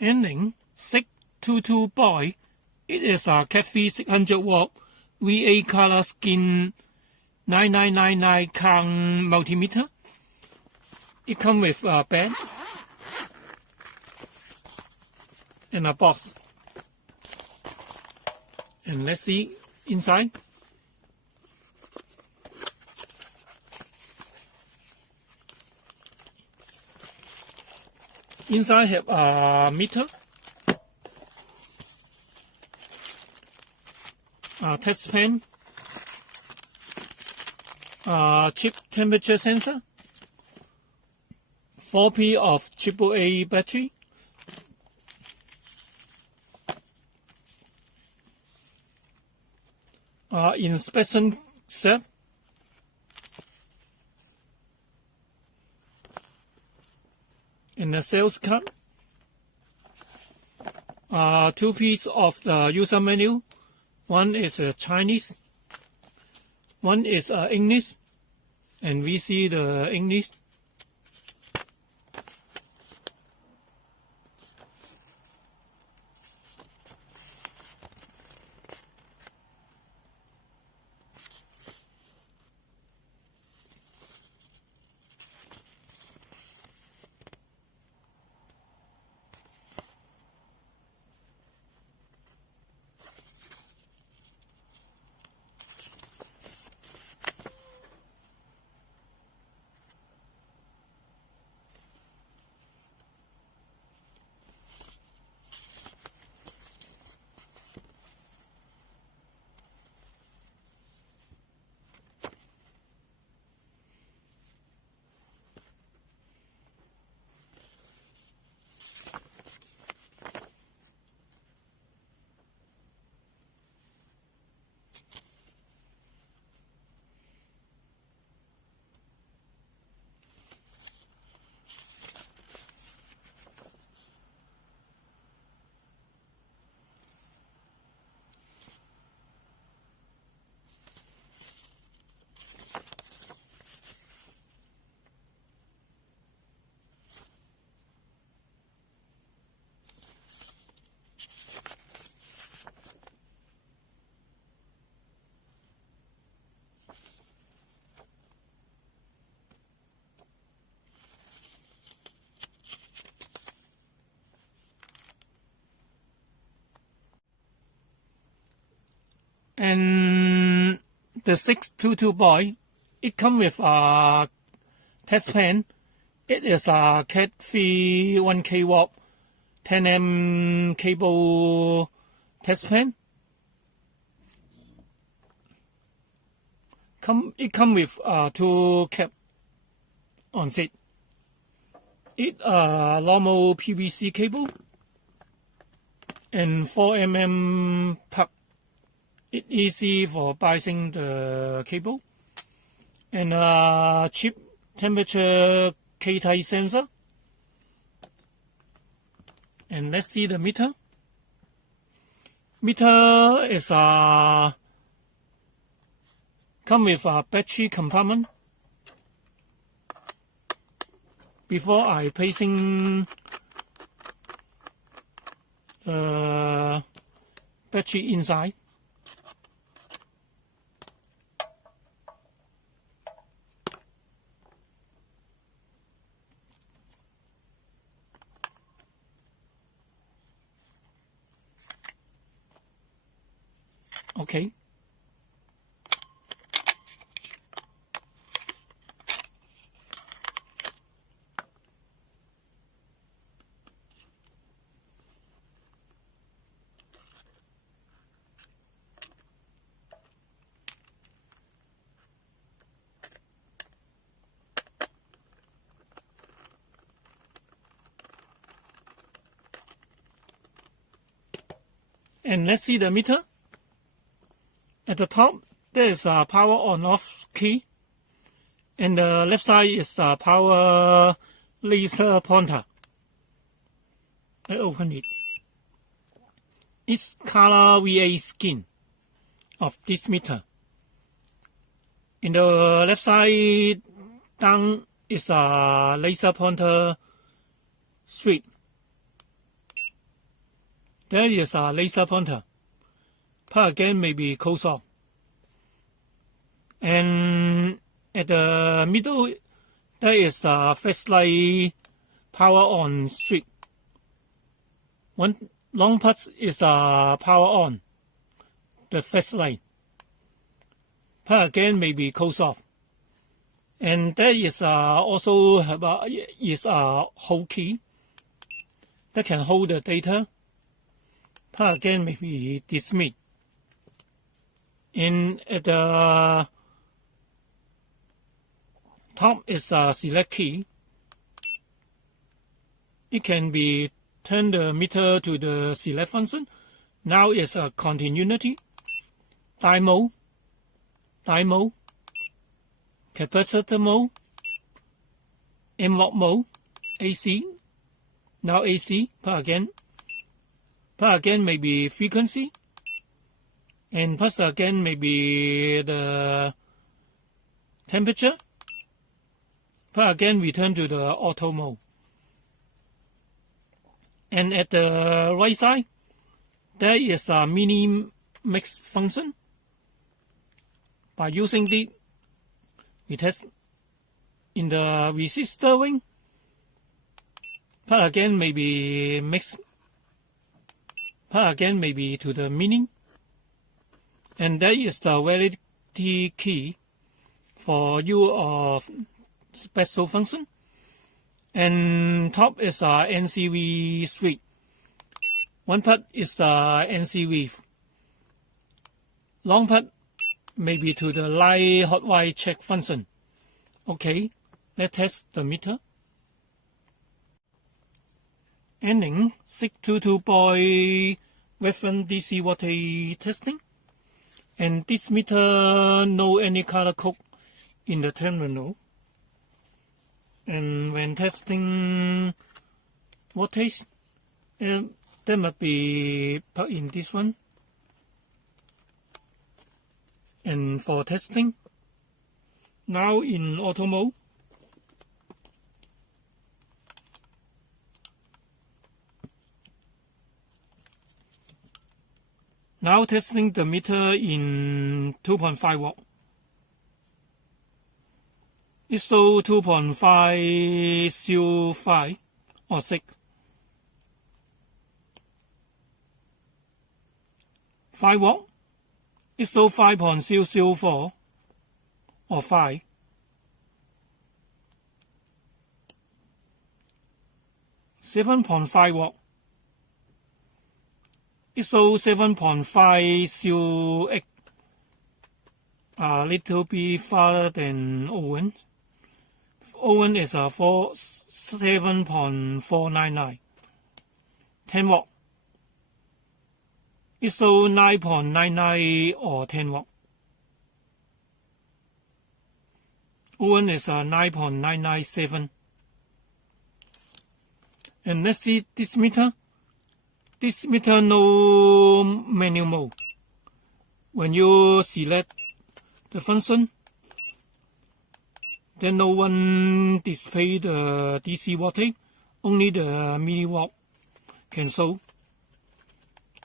ANENG 622V. It is a CATIII 600V VA color skin 9999 count multimeter. It comes with a band and a box. And let's see inside. Inside have a meter, a testpen, a chip temperature sensor, 4P of AAA battery, inspection set, and a sales card, 2 pieces of the user manual. One is Chinese, one is English, and we see the English. And the 622V, it comes with a testpen. It is a CATIII 1kW 10mm cable testpen. It comes with 2 caps on it. It normal PVC cable and 4mm plug. It's easy for biasing the cable, and a chip temperature CATIII sensor. And let's see the meter. Meter is come with a battery compartment. Before I placing the battery inside. Okay. And let's see the meter. At the top, there is a power on/off key, and the left side is the power laser pointer. I open it. It's color VA skin of this meter. In the left side down is a laser pointer switch. there is a laser pointer. Part again may be closed off. And at the middle, there is a flashlight power on switch. One long part is a power on, the flashlight. Part again may be closed off. And there is also is a hold key that can hold the data. Part again may be dismissed. And at the top is a select key. It can be turn the meter to the select function. Now it's a continuity, diode mode, capacitor mode, analog mode, AC. Now AC, part again. Part again may be frequency. And plus again may be the temperature. Part again return to the auto mode. And at the right side, there is a mini mix function. By using this, we test in the resistor ring. Part again may be mixed. Part again may be to the mini. And there is the validity key for use of special function. And top is a NCV switch. One part is the NCV. Long part may be to the light hot white check function. Okay, let's test the meter. ANENG 622 reference DC voltage testing. And this meter no any color code in the terminal. And when testing voltage, there must be plug in this one. And for testing, now in auto mode, now testing the meter in 2.5 watt. It shows 2.505 or 6. 5 watt. It shows 5.004 or 5. 7.5 watt. It shows 7.508. A little bit farther than Owen. Owen is a 7.499. 10 watt. It shows 9.99 or 10 watt. Owen is a 9.997. And let's see this meter. This meter no manual mode. When you select the function, then no one display the DC voltage, only the milliwatt can show,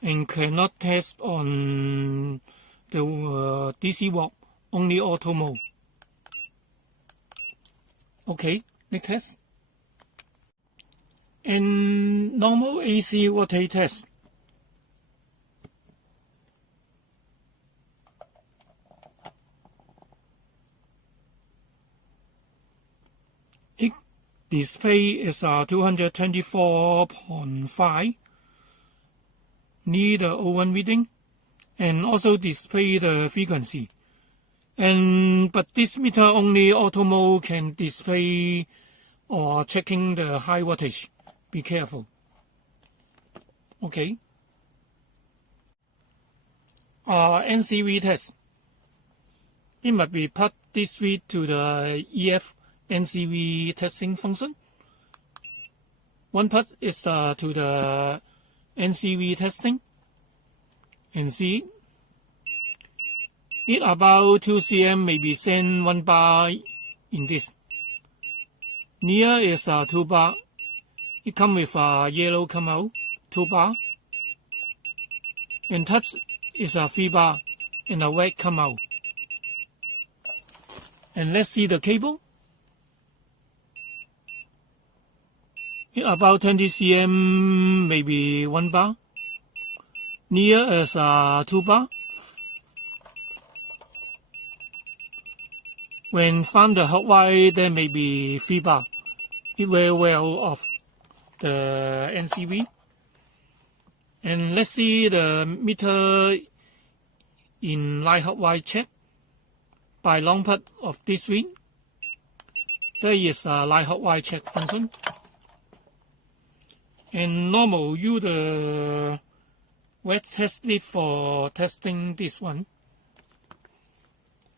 and cannot test on the DC watt, only auto mode. Okay, next test. And normal AC voltage test. It display is 224.5 near the O1 reading, and also display the frequency. But this meter only auto mode can display or checking the high voltage. Be careful. Okay. NCV test. It must be put this read to the EF NCV testing function. One part is to the NCV testing. And see, it about 2 cm may be send 1 bar in this. Near is 2 bar. It comes with a yellow come out, 2 bar. and touch is a free bar and a wet come out. And let's see the cable. About 20 cm, maybe 1 bar. Near is 2 bar. When found the hot wire, there may be 3 bar. It very well off the NCV. And let's see the meter in light hot wire check. By long part of this week, there is a light hot wire check function. And normal use the wet test lead for testing this one.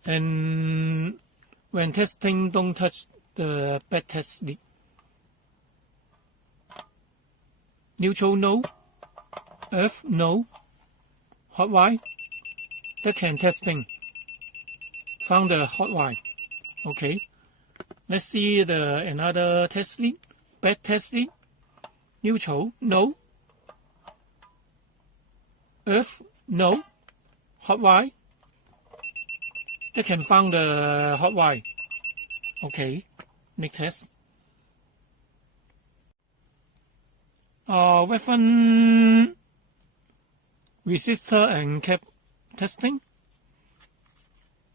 And when testing, don't touch the bad test lead. Neutral no, earth no, hot wire. That can testing. Found the hot wire. Okay. Let's see the another test lead. Bad test lead. Neutral no. Earth no. Hot wire. They can find the hot wire. Okay. Next test. Weapon resistor and cap testing.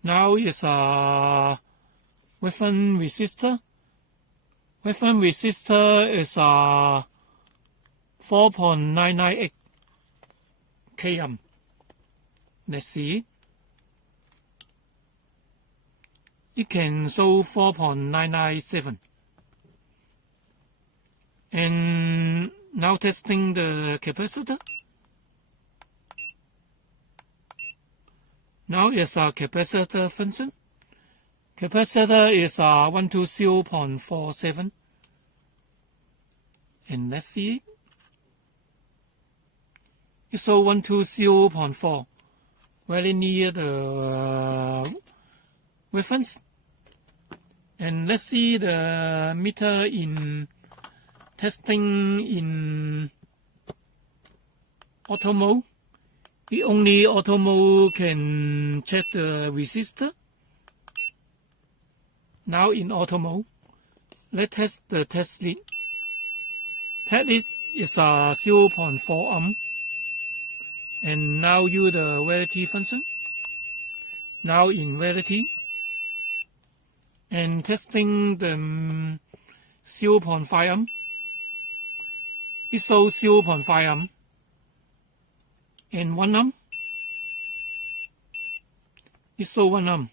Now is a weapon resistor. Weapon resistor is 4.998 kΩ. Let's see. It can show 4.997. And now testing the capacitor. Now is a capacitor function. Capacitor is 120.47. And let's see it. It's 120.4. Very near the reference. And let's see the meter in testing in auto mode. The only auto mode can check the resistor. Now in auto mode, let's test the test lead. Test lead is 0.4 ohm. And now use the variety function. Now in variety. And testing the 0.5 ohm. It shows 0.5 ohm. And 1 ohm. It shows 1 ohm.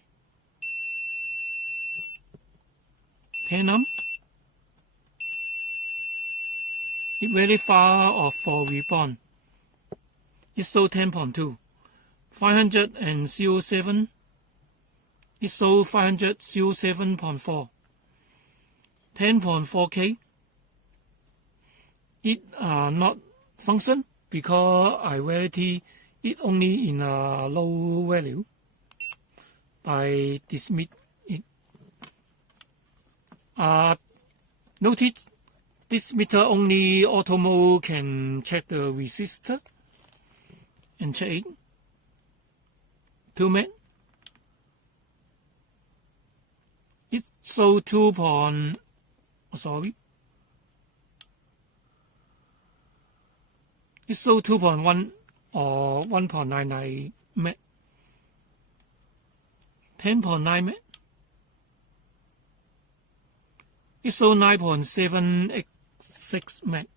10 ohm. It very far off for rebound. It shows 10.2. 507. It shows 507.4. 10.4K. It not function because I variety it only in a low value. By dismiss it. Notice this meter only auto mode can check the resistor and check it. 2 met. It shows 2. Sorry. It shows 2.1 or 1.99 met. 10.9 met. It shows 9.786 met.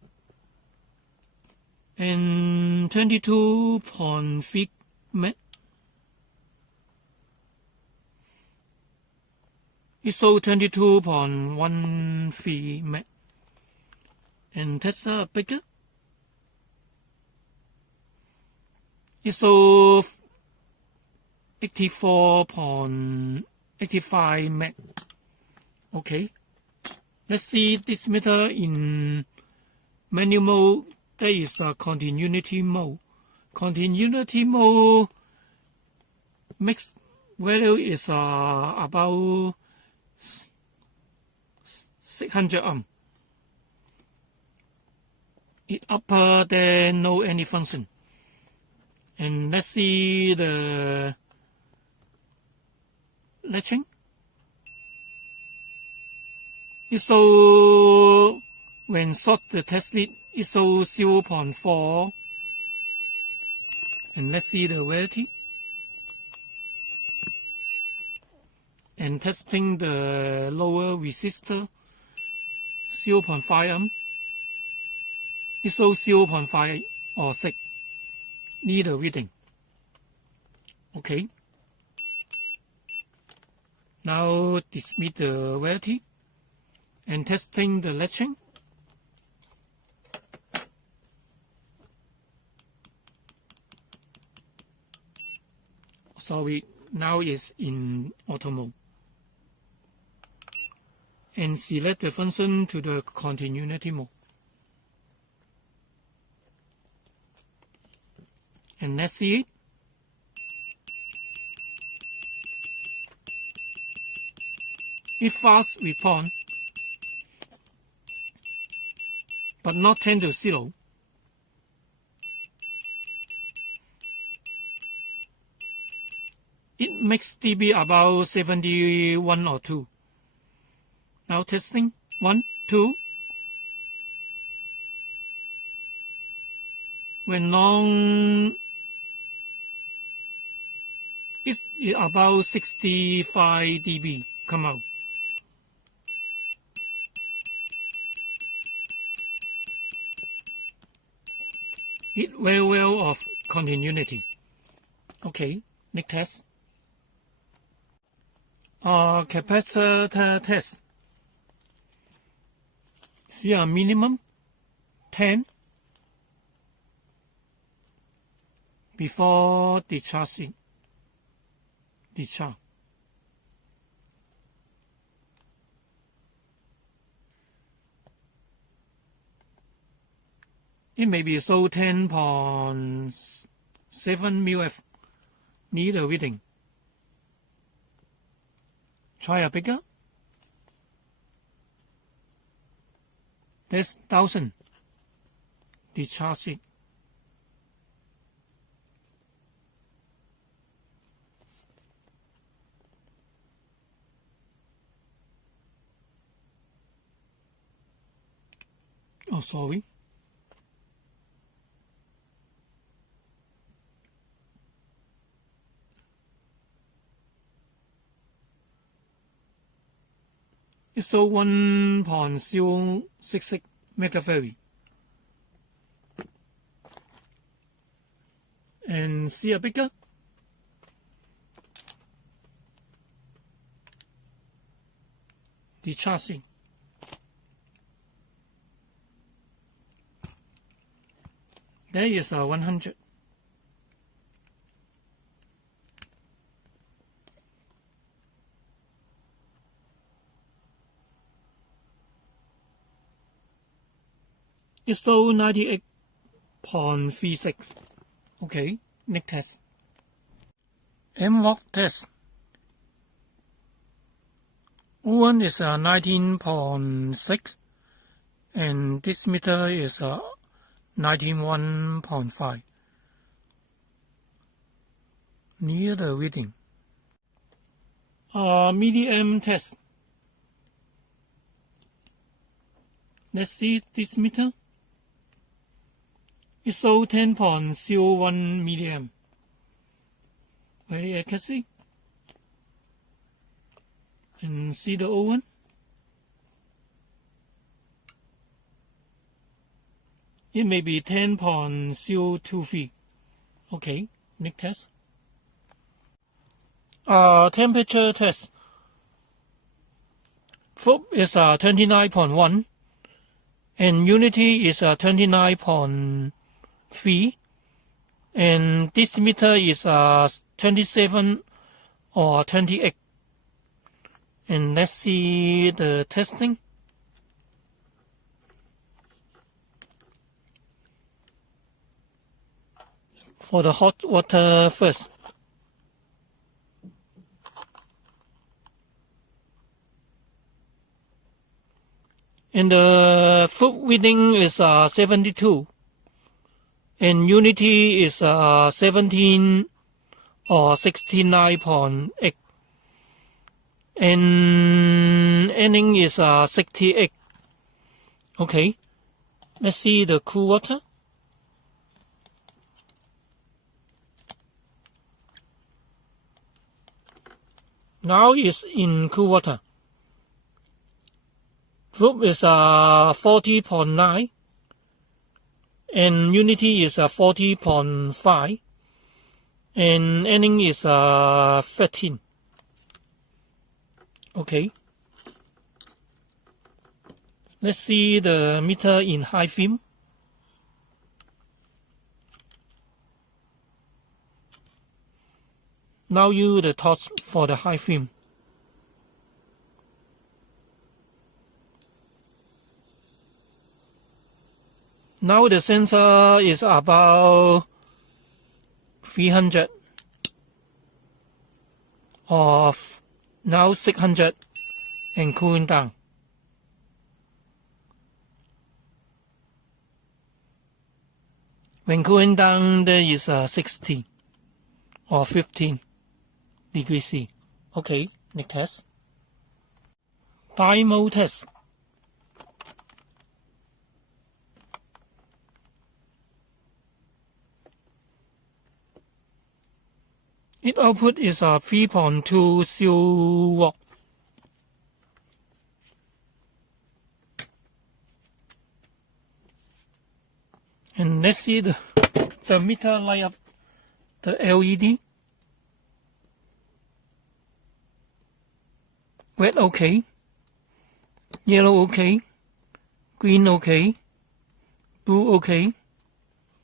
And 22.5 met. It shows 22.13 met. And test bigger. It shows 84.85 met. Okay. Let's see this meter in manual mode. There is the continuity mode. Continuity mode max value is about 600 ohm. It upper than no any function. And let's see the latching. So when short the test lead, it shows 0.4. And let's see the variety. And testing the lower resistor, 0.5 ohm. It shows 0.5 or 6. Need a reading. Okay. Now dismiss the variety and testing the latching. Sorry, now it's in auto mode. And select the function to the continuity mode. And let's see it. It fast response, but not 10 to 0. It makes dB about 71 or 2. Now testing 1, 2. When long, it's about 65 dB come out. It very well of continuity. Okay, next test. Capacitor test. See a minimum 10 before discharging. Discharge. It may be so 10.7 μF. Need a reading. Try a bigger. That's 1000. Discharge it. Oh, sorry. It's so 1.066 megafarad. And see a bigger. Discharging. There is a 100. It's so 98.36. Okay, next test. M-Walk test. One is 19.6 and this meter is 91.5. Near the reading. Milliamp test. Let's see this meter. It's so 10.01 milliamp. Very accuracy. And see the old one. It may be 10.02 Okay, next test. Temperature test. FOB is 29.1 and unity is 29.3 and this meter is 27 or 28. And let's see the testing. For the hot water first. And the FOB reading is 72. and unity is 17 or 69.8, and ANENG is 68. Okay, let's see the cool water. Now it's in cool water. Group is 40.9 and unity is 40.5 and ANENG is 13. Okay. Let's see the meter in high film. Now use the torch for the high film. Now the sensor is about 300 or now 600 and cooling down. When cooling down, there is 60 or 15 degrees C. Okay, next test. Demo test. Its output is 3.20 watt. And let's see the meter light up the LED. Red okay, yellow okay, green okay, blue okay,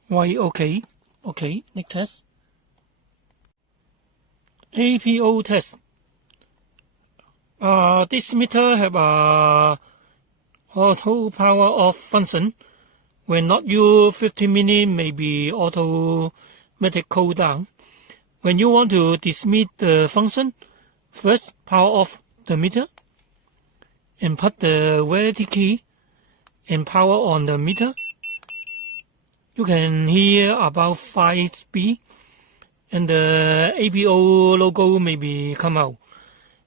white okay. Okay, next test. APO test. This meter have a auto power off function. When not used 15 minutes, maybe automatic cool down. When you want to dismiss the function, first power off the meter and put the variety key and power on the meter. You can hear about 5 speed and the APO logo maybe come out.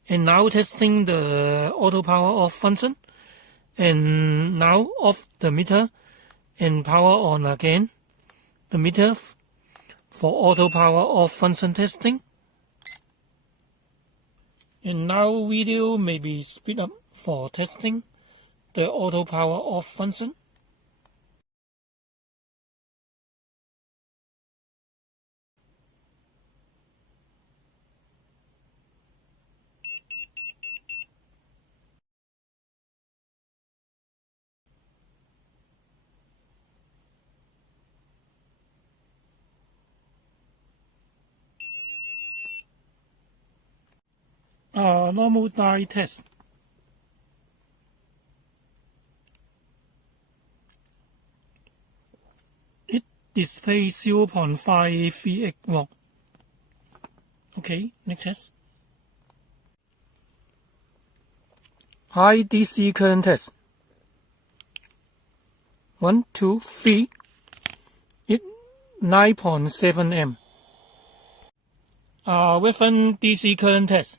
And now testing the auto power off function, and now off the meter and power on again the meter for auto power off function testing. And now video may be speed up for testing the auto power off function. Normal die test. It displays 0.538 watt. Okay, next test. High DC current test. 1, 2, 3. It 9.7 amp. Reference DC current test.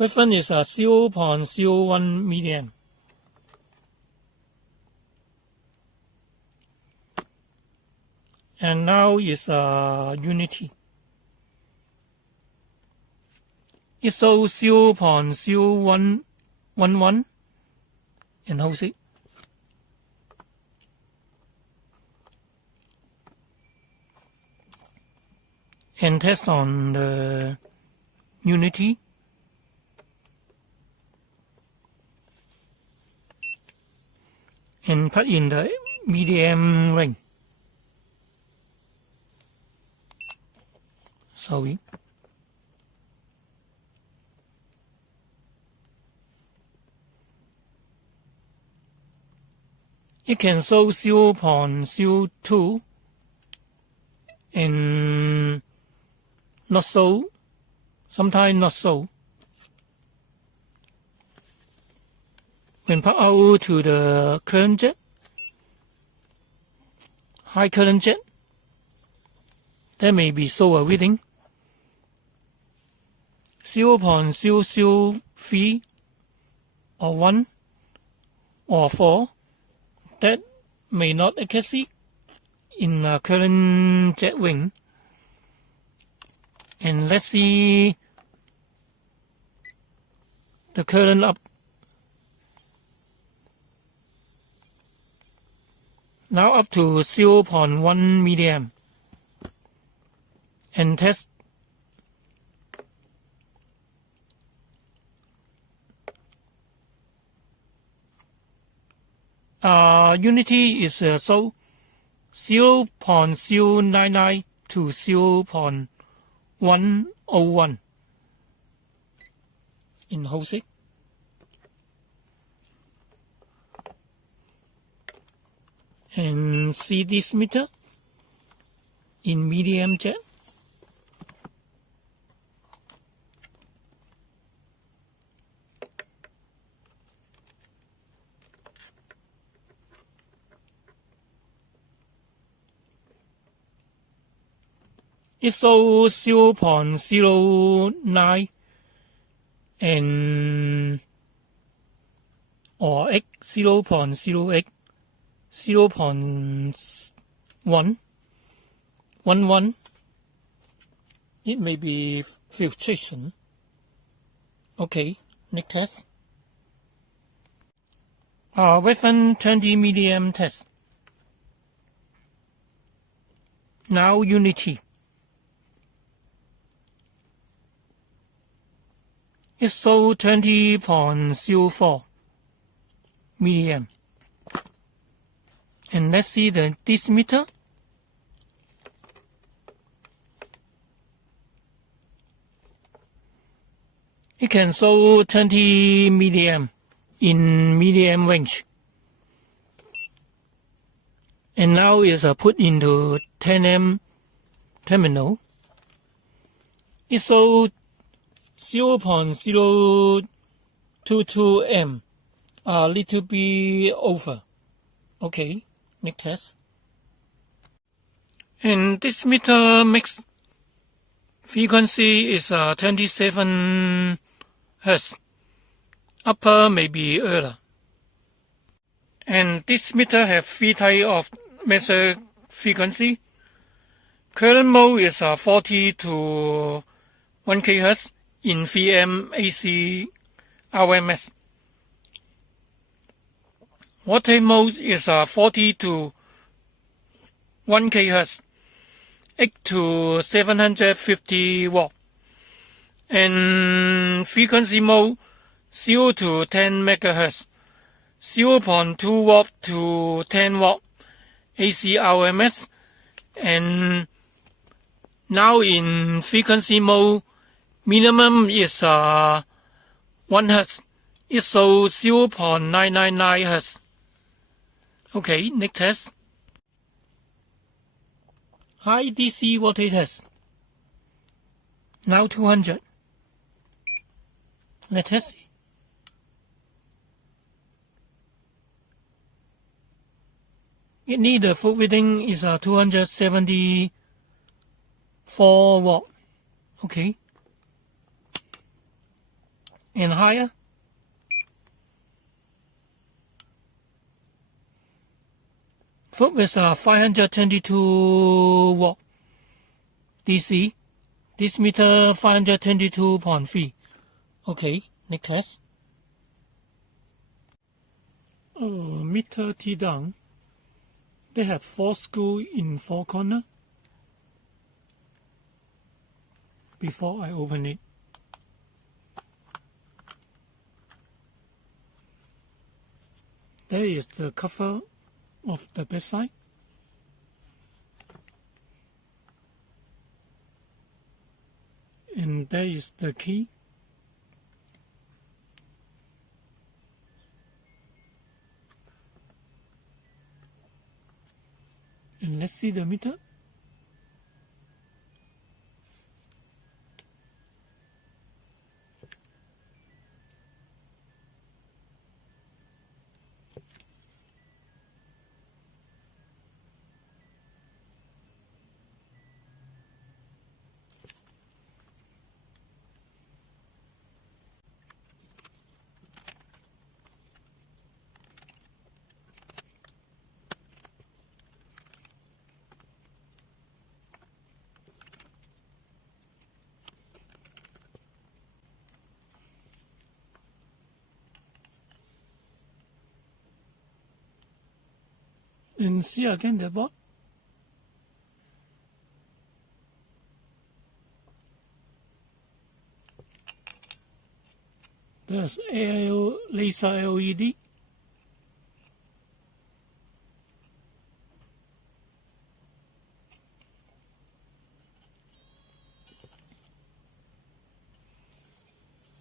Reference is 0.01 milliamp. And now is unity. It shows 0.0111 and hold it. And test on the unity. And put in the medium ring. Sorry. It can show 0.02 and not so, sometimes not so. When put out to the current jet, high current jet. There may be so a reading 0.003 or 1 or 4 that may not accuracy in a current jet ring. And let's see the current up. Now up to 0.1 milliamp and test. Unity is so 0.099 to 0.101 in wholesale. And see this meter in medium jet. It shows 0.09 and or 0.08, 0.111. It may be filtration. Okay, next test. Weapon 20 milliamp test. Now unity. It shows 20.04 milliamp. And let's see this meter. It can show 20 milliamp in milliamp range. And now it's put into 10 terminal. It shows 0.022 M, a little bit over. Okay, next test. And this meter makes frequency is 27 Hz. Upper may be earlier. And this meter have 3 types of measure frequency. Current mode is 40 to 1 kHz in VM AC RMS. Voltage mode is 40 to 1 kHz, 8 to 750 watt. And frequency mode 0 to 10 MHz, 0.2 watt to 10 watt AC RMS. And now in frequency mode, minimum is 1 Hz. It shows 0.999 Hz. Okay, next test. High DC voltage test. Now 200. Let's test it. It needs the full reading is 274 watt. Okay. And higher. Foot is 522 watt DC. This meter 522.3. Okay, next test. Meter T down. They have 4 screws in 4 corners. Before I open it. There is the cover of the backside. And there is the key. And let's see the meter. And see again the board. There's laser LED.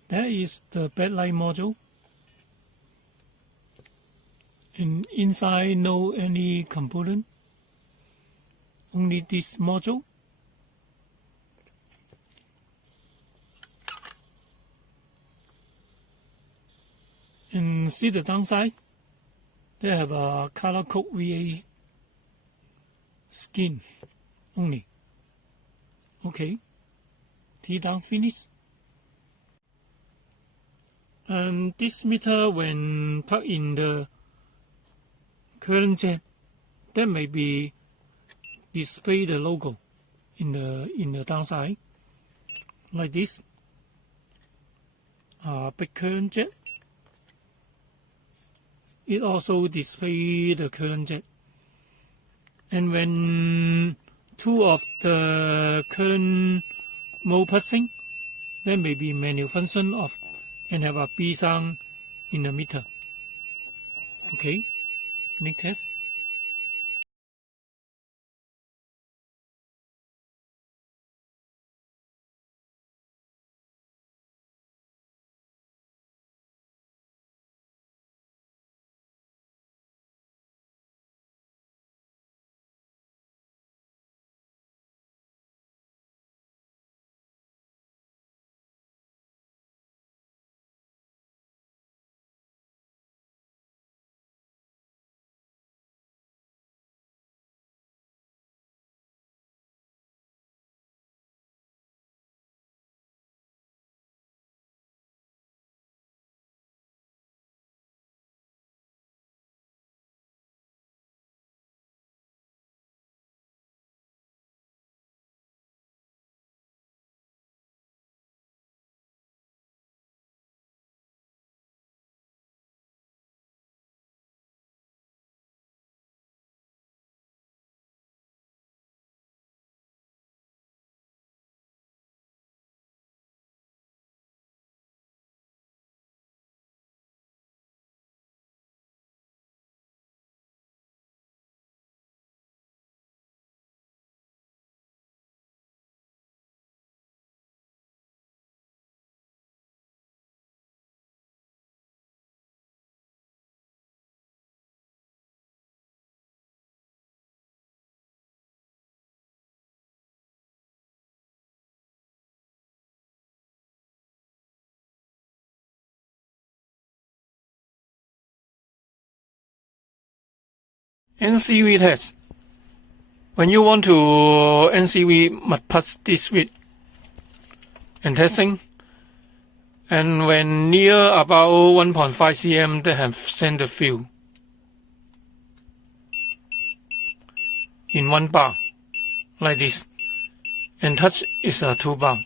That is the backlight module. And inside no any component, only this module. And see the downside, they have a color code VA skin only. Okay, T down finish. And this meter, when plugged in the current jet, that may be display the logo in the downside, like this. Big current jet. It also display the current jet. And when two of the current mode passing, there may be manual function off and have a B sound in the meter. Okay, next test. NCV test. When you want to NCV, must pass this switch and testing. And when near about 1.5 cm, they have sent the field in 1 bar, like this. And touch is a 2 bar.